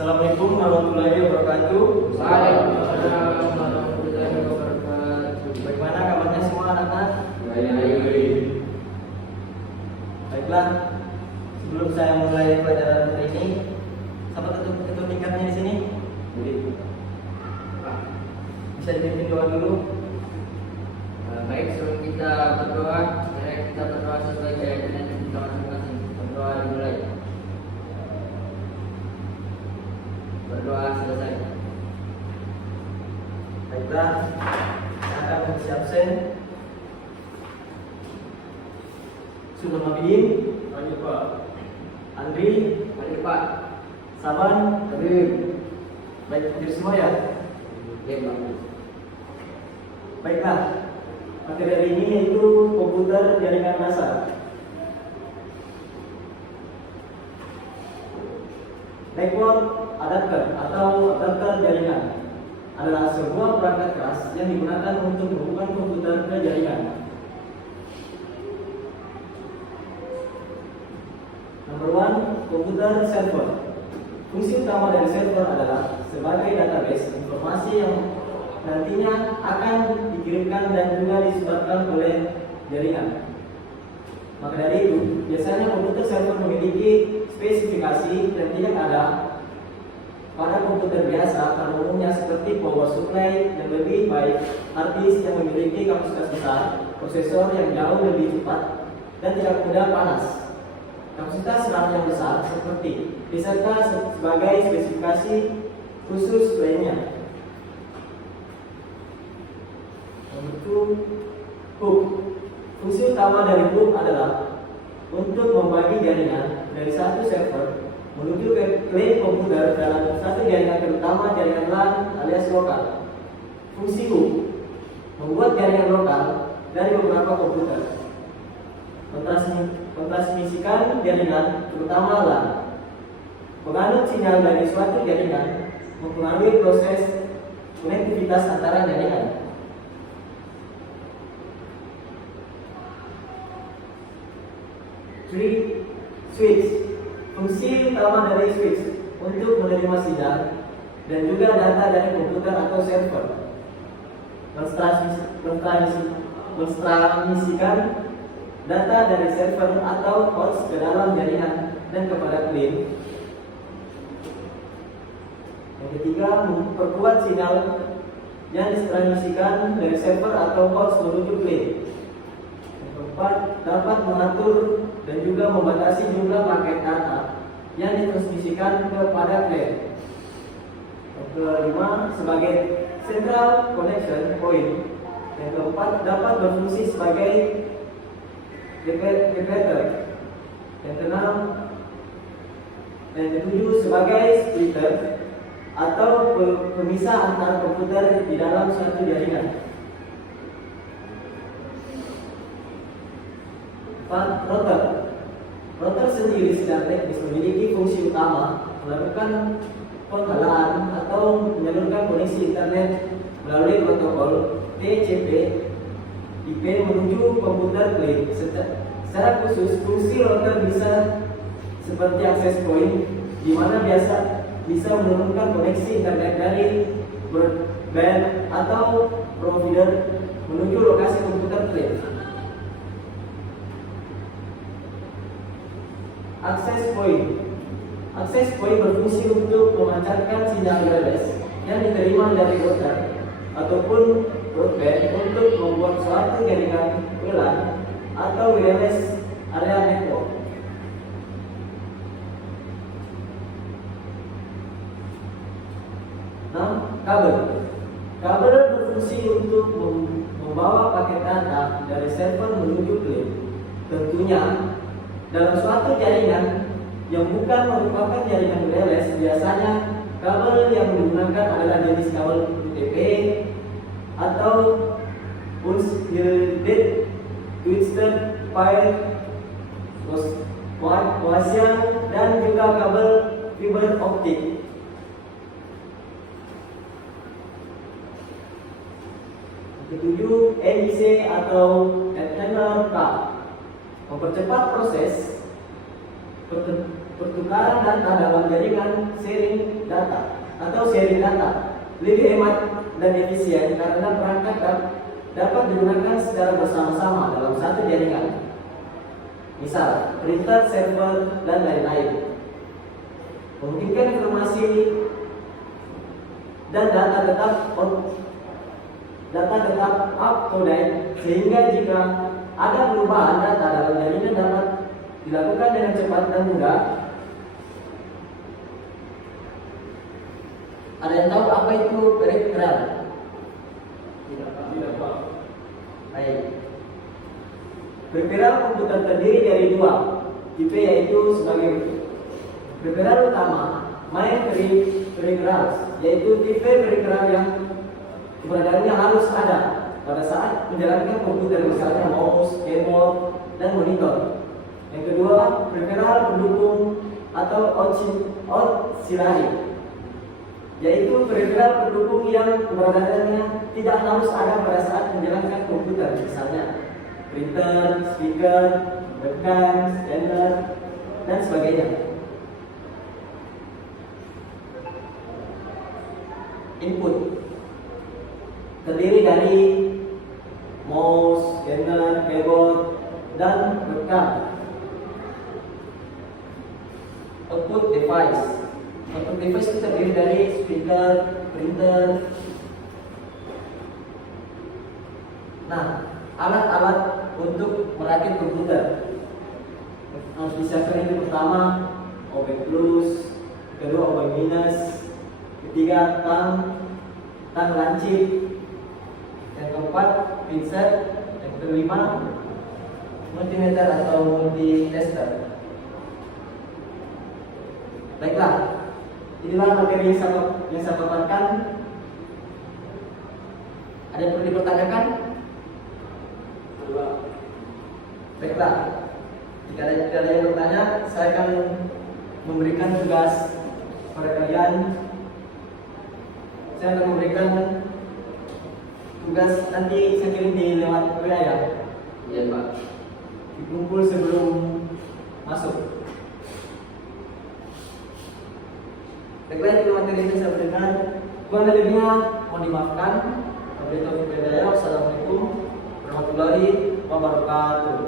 Assalamualaikum warahmatullahi wabarakatuh. Waalaikumsalam warahmatullahi wabarakatuh. Bagaimana kabarnya semua anak-anak? Baik. Baiklah, sebelum saya mulai pelajaran hari ini, siapa ketua tingkatnya di sini? Bisa dipimpin doa dulu. Baik, sebelum kita berdoa, kita berdoa sesuai keyakinan kita masing-masing. Berdoa dimulai. Berdoa selesai. Baiklah, saya akan mengisi absen. Sudah Mabidin, Lanjut Pak. Andri, Mari Pak. Saban, baik hadir semua ya. Baik, Pak. Baiklah, materi hari ini yaitu komputer jaringan dasar. Network adapter atau adapter jaringan adalah sebuah perangkat keras yang digunakan untuk menghubungkan komputer ke jaringan. Nomor 1, komputer server. Fungsi utama dari server adalah sebagai database informasi yang nantinya akan dikirimkan dan juga disebarkan oleh jaringan. Maka dari itu, biasanya komputer server memiliki spesifikasi yang tidak ada pada komputer biasa, pada umumnya seperti power supply yang lebih baik, hard disk yang memiliki kapasitas besar, prosesor yang jauh lebih cepat dan tidak mudah panas, kapasitas RAM yang besar seperti beserta sebagai spesifikasi khusus lainnya. Nomor 2, hook. Fungsi utama dari hook adalah untuk membagi jaringan dari satu server menuju ke klien komputer dalam satu jaringan, terutama jaringan LAN alias lokal. Fungsi hook membuat jaringan lokal dari beberapa komputer, mentransmisikan jaringan terutama LAN, menganut sinyal dari suatu jaringan, mempengaruhi proses konektivitas antara jaringan. 3, switch. Fungsi utama dari switch untuk menerima sinyal dan juga data dari komputer atau server, mentransmisikan data dari server atau host ke dalam jaringan dan kepada klien. Yang ketiga, memperkuat sinyal yang ditransmisikan dari server atau host menuju klien. Yang keempat, dapat mengatur dan juga membatasi jumlah paket data yang ditransmisikan kepada klien. Yang kelima, sebagai central connection point. Yang keempat, dapat berfungsi sebagai repeater. Yang keenam dan ketujuh, sebagai splitter atau pemisah antara komputer di dalam suatu jaringan. 4, router. Router sendiri secara teknis memiliki fungsi utama melakukan penghalaan atau menyalurkan koneksi internet melalui protokol TCP/IP menuju komputer klien. Secara khusus, fungsi router bisa seperti access point, di mana bisa menurunkan koneksi internet dari broadband atau provider menuju lokasi komputer klien. Access point. Access point berfungsi untuk memancarkan sinyal wireless yang diterima dari router ataupun broadband untuk membuat suatu jaringan WLAN atau wireless area network. Kabel. Kabel berfungsi untuk membawa paket data dari server menuju klien. Tentunya dalam suatu jaringan yang bukan merupakan jaringan wireless, biasanya kabel yang digunakan adalah jenis kabel UTP atau unshielded twisted pair, coaxial, dan juga kabel fiber optik. Ketujuh, NIC atau Ethernet card mempercepat proses pertukaran data dalam jaringan sharing data atau sharing data lebih hemat dan efisien karena perangkat dapat digunakan secara bersama-sama dalam satu jaringan. Misal, printer, server, dan lain-lain. Memungkinkan informasi dan data tetap up to date sehingga jika ada perubahan data dalam jaringan dapat dilakukan dengan cepat dan mudah. Ada yang tahu apa itu peripheral? Tidak, Pak. Baik. Peripheral komputer terdiri dari dua tipe, yaitu sebagai peripheral utama, main peripherals, yaitu tipe peripheral yang keberadaannya harus ada pada saat menjalankan komputer, misalnya mouse, keyboard, dan monitor. Yang kedua, peripheral pendukung atau auxiliary, yaitu peripheral pendukung yang keberadaannya tidak harus ada pada saat menjalankan komputer, misalnya printer, speaker, webcam, scanner, dan sebagainya. Input terdiri dari mouse, scanner, keyboard, dan webcam. Output device itu terdiri dari speaker, printer. Nah, alat-alat untuk merakit komputer harus disiapkan. Itu pertama OB plus, kedua OB minus, ketiga tang lancip, yang keempat pinset, yang kelima multimeter atau multitester. Baiklah, inilah materi yang saya paparkan. Ada yang perlu dipertanyakan? Baiklah, jika ada yang bertanya, saya akan memberikan tugas pada kalian. Saya akan memberikan tugas nanti saya kirim di lewat WA ya. Iya, Pak. Dikumpul sebelum masuk. Baiklah, itu materi yang saya berikan. Kurang lebihnya mohon dimaafkan. Wassalamualaikum warahmatullahi wabarakatuh.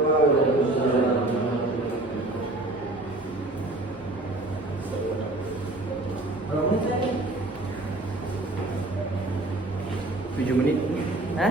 Berapa menit saya? 7 menit. Hah?